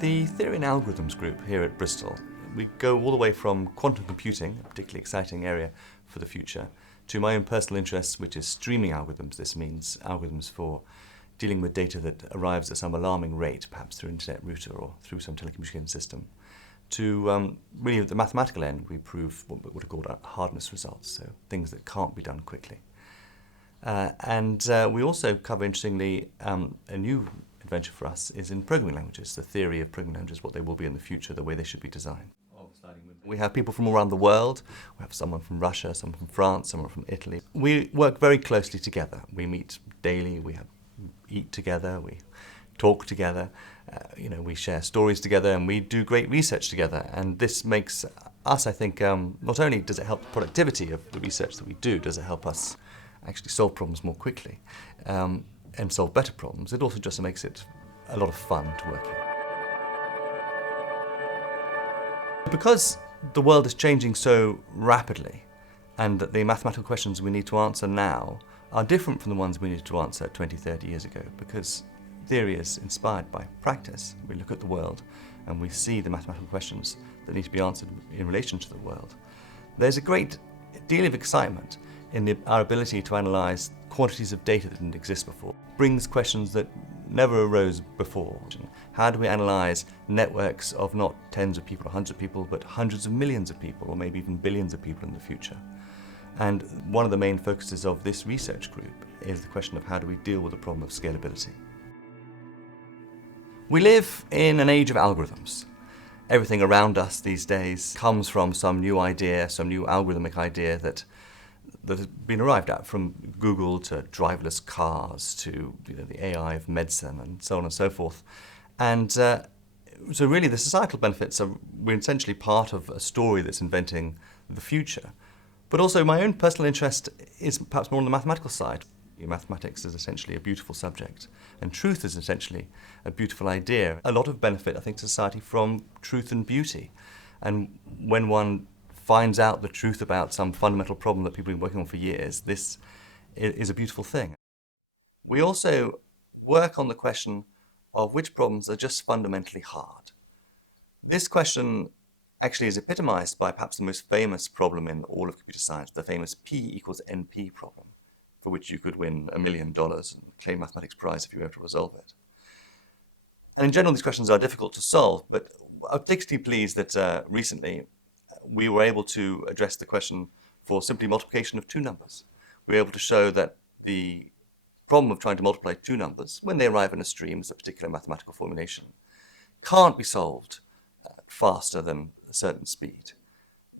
The Theory and Algorithms group here at Bristol, we go all the way from quantum computing, a particularly exciting area for the future, to my own personal interests, which is streaming algorithms. This means algorithms for dealing with data that arrives at some alarming rate, perhaps through an internet router or through some telecommunication system, to really at the mathematical end, we prove what are called hardness results, so things that can't be done quickly. We also cover, interestingly, a new adventure for us is in programming languages, the theory of programming languages, what they will be in the future, the way they should be designed. We have people from all around the world. We have someone from Russia, someone from France, someone from Italy. We work very closely together. We meet daily, we eat together, we talk together, we share stories together, and we do great research together. And this makes us, I think, not only does it help the productivity of the research that we do, does it help us actually solve problems more quickly and solve better problems, it also just makes it a lot of fun to work in. Because the world is changing so rapidly, and that the mathematical questions we need to answer now are different from the ones we needed to answer 20, 30 years ago, because theory is inspired by practice. We look at the world and we see the mathematical questions that need to be answered in relation to the world. There's a great deal of excitement in our ability to analyse quantities of data that didn't exist before. It brings questions that never arose before. How do we analyse networks of not tens of people or hundreds of people, but hundreds of millions of people, or maybe even billions of people in the future? And one of the main focuses of this research group is the question of how do we deal with the problem of scalability. We live in an age of algorithms. Everything around us these days comes from some new idea, some new algorithmic idea that has been arrived at, from Google to driverless cars to the AI of medicine and so on and so forth. And so really the societal benefits we're essentially part of a story that's inventing the future. But also my own personal interest is perhaps more on the mathematical side. Mathematics is essentially a beautiful subject, and truth is essentially a beautiful idea. A lot of benefit, I think, to society from truth and beauty. And when one finds out the truth about some fundamental problem that people have been working on for years, this is a beautiful thing. We also work on the question of which problems are just fundamentally hard. This question actually is epitomized by perhaps the most famous problem in all of computer science, the famous P equals NP problem, for which you could win $1 million and claim mathematics prize if you were able to resolve it. And in general, these questions are difficult to solve, but I'm particularly pleased that recently we were able to address the question for simply multiplication of two numbers. We were able to show that the problem of trying to multiply two numbers, when they arrive in a stream as a particular mathematical formulation, can't be solved faster than a certain speed.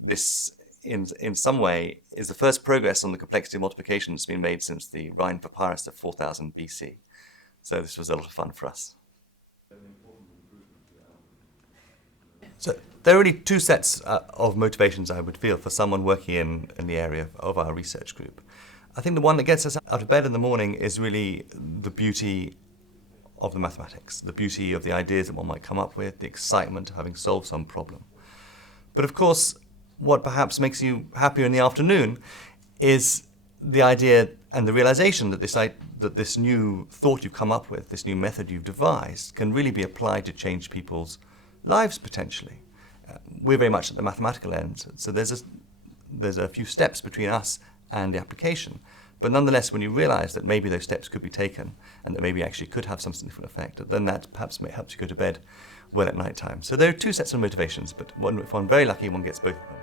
This, in some way, is the first progress on the complexity of multiplication that's been made since the Rhiine papyrus of 4000 BC. So this was a lot of fun for us. So there are really two sets of motivations I would feel for someone working in the area of our research group. I think the one that gets us out of bed in the morning is really the beauty of the mathematics, the beauty of the ideas that one might come up with, the excitement of having solved some problem. But of course, what perhaps makes you happier in the afternoon is the idea and the realization that this new thought you've come up with, this new method you've devised, can really be applied to change people's lives potentially. We're very much at the mathematical end, so there's a few steps between us and the application. But nonetheless, when you realize that maybe those steps could be taken and that maybe actually could have some significant effect, then that perhaps helps you go to bed well at night time. So there are two sets of motivations, but if I'm very lucky, one gets both of them.